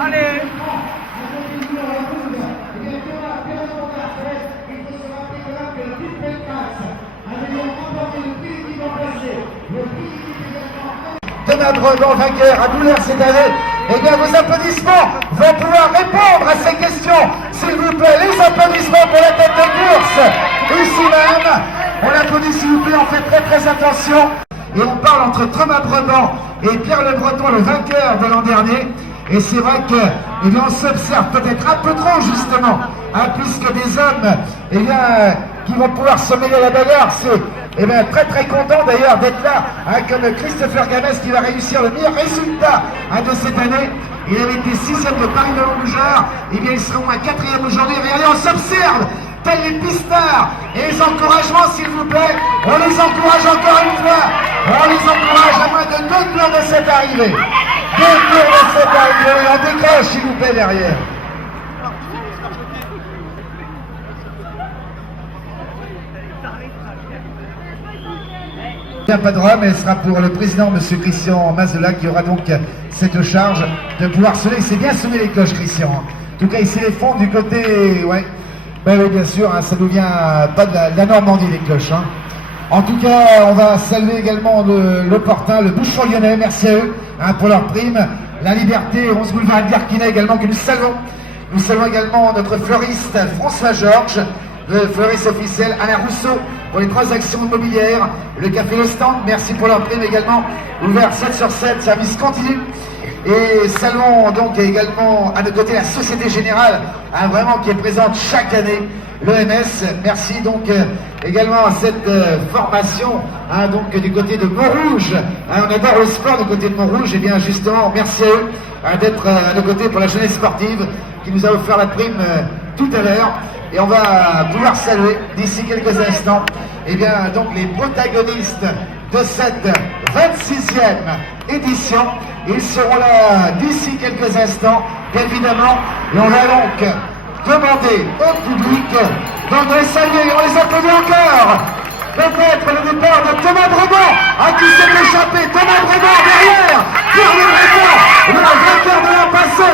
Allez. Thomas Bredan, vainqueur à douleur cette année. Eh bien, vos applaudissements vont pouvoir répondre à ces questions. S'il vous plaît, les applaudissements pour la tête de course. Ici même, on applaudit s'il vous plaît, on fait très attention. Et on parle entre Thomas Bredan et Pierre Le Breton, le vainqueur de l'an dernier. Et c'est vrai que, eh bien, on s'observe peut-être un peu trop justement, hein, puisque des hommes, eh bien, qui vont pouvoir se mêler à la bagarre, c'est eh bien, très content d'ailleurs d'être là, hein, comme Christopher Gamès qui va réussir le meilleur résultat de cette année. Il avait été 6e de Paris de Rougeur, eh bien ils seront à 4e aujourd'hui. Regardez, on s'observe, tels les pistards, et les encouragements s'il vous plaît, on les encourage encore une fois, on les encourage à moins de 2 tours de cette arrivée. 2 tours de cette arrivée, on décroche s'il vous plaît derrière. Pas de rhum, mais ce sera pour le président, M. Christian Mazola, qui aura donc cette charge de pouvoir sonner. Il sait bien sonner les cloches, Christian. En tout cas, il sait les fonds du côté... Ouais. Ben oui, bien sûr, hein, ça nous vient pas de la Normandie, les cloches. Hein. En tout cas, on va saluer également l'opportun, le Bouchon lyonnais, merci à eux hein, pour leur prime. La Liberté, 11 boulevard Birkinet également, que nous saluons. Nous saluons également notre fleuriste François Georges, le fleuriste officiel Alain Rousseau pour les transactions immobilières, le Café Le Stand, merci pour leur prime également, ouvert 7/7, service continu. Et saluons donc également à nos côtés la Société Générale, hein, vraiment qui est présente chaque année, l'EMS, merci donc également à cette formation, hein, donc du côté de Montrouge, hein, on adore le sport du côté de Montrouge, et bien justement merci à eux hein, d'être à nos côtés pour la jeunesse sportive qui nous a offert la prime tout à l'heure. Et on va pouvoir saluer d'ici quelques instants eh bien, donc les protagonistes de cette 26e édition. Ils seront là d'ici quelques instants, bien évidemment. Et on va donc demander au public de les saluer. On les applaudit encore. Peut-être le départ de Thomas Bredan, à qui s'est échappé. Thomas Bredan derrière. Pierre Le Breton, le vainqueur de l'an passé,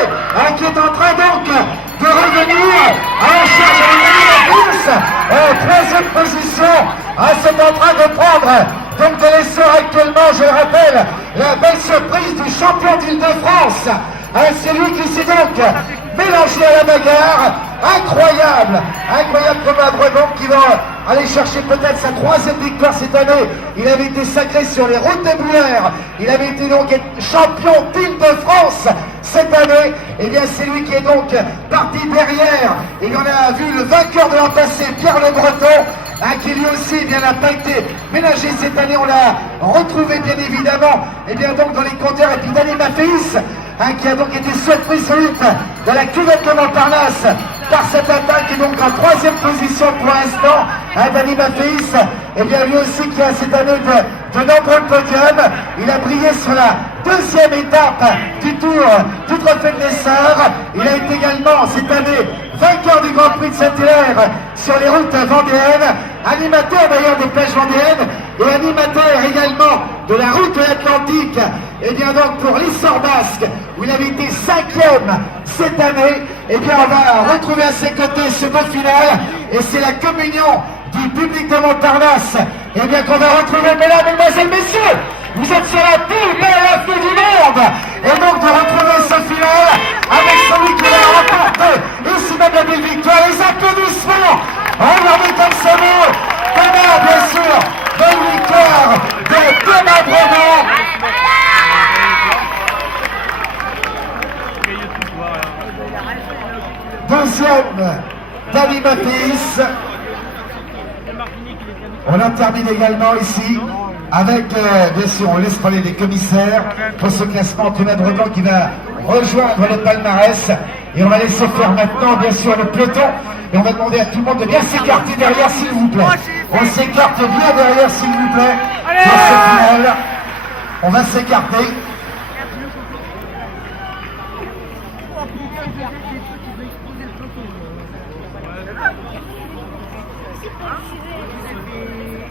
qui est en train donc de revenir à la charge de la troisième position, c'est en train de prendre donc de l'essor actuellement, je le rappelle, la belle surprise du champion d'Île-de-France. C'est lui qui s'est donc mélangé à la bagarre. Incroyable Thomas Bredan qui va aller chercher peut-être sa 3e victoire cette année. Il avait été sacré sur les routes des Bruyères. Il avait été donc champion d'Île-de-France cette année. Et bien c'est lui qui est donc parti derrière. Et on a vu le vainqueur de l'an passé, Pierre Le Breton, qui lui aussi n'a pas été ménagé cette année. On l'a retrouvé bien évidemment et bien donc dans les compteurs. Et puis Dani Maféis qui a donc été surprise dans la cuvette de Montparnasse par cette attaque et donc en 3e position pour l'instant. Dani Maféis, et bien lui aussi qui a cette année de nombreux podiums. Il a brillé sur la 2e étape du Tour tout refait de l'essor. Il a été également cette année vainqueur du Grand Prix de Saint-Hilaire sur les routes vendéennes, animateur d'ailleurs des plages vendéennes et animateur également de la route de l'Atlantique. Et bien donc pour l'Issor Basque, où il avait été 5e cette année, et bien on va retrouver à ses côtés ce beau final, et c'est la communion du public de Montparnasse, et bien qu'on va retrouver, mesdames, mesdemoiselles, messieurs, vous êtes sur la plus belle affaire du monde, et donc de retrouver ce final avec celui qui l'a remporté, ici même la belle victoire, les applaudissements, regardez comme c'est beau, Thomas bien sûr, belle victoire de Thomas Bredan. Deuxième, Dani Maféis. On en termine également ici avec, bien sûr, on laisse parler les commissaires pour ce classement. Thomas Bredan qui va rejoindre le palmarès. Et on va laisser faire maintenant, bien sûr, le peloton. Et on va demander à tout le monde de bien s'écarter derrière, s'il vous plaît. On s'écarte bien derrière, s'il vous plaît. Pour ce final, on va s'écarter. C'est pas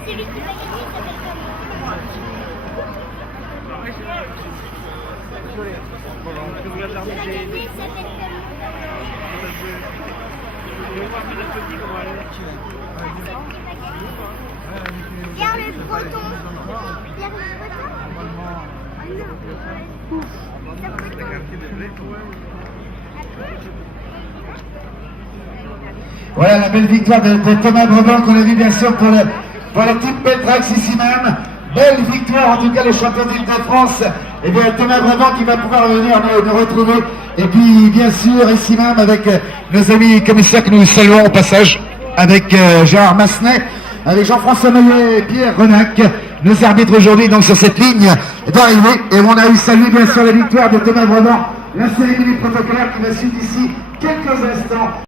Celui qui va gagner s'appelle comment? Celui qui va gagner s'appelle Pierre le Breton. Pierre le Breton. Voilà la belle victoire de Thomas Breban qu'on a vu bien sûr pour l'équipe Beltrax ici même. Belle victoire en tout cas les champions d'Île-de-France. Et bien Thomas Breban qui va pouvoir venir nous retrouver. Et puis bien sûr ici même avec nos amis commissaires que nous saluons au passage. Avec Gérard Massenet, avec Jean-François Maillet et Pierre Renac. Nos arbitres aujourd'hui donc sur cette ligne d'arrivée. Et on a eu salué bien sûr la victoire de Thomas Breban. La cérémonie protocolaire qui va suivre d'ici quelques instants.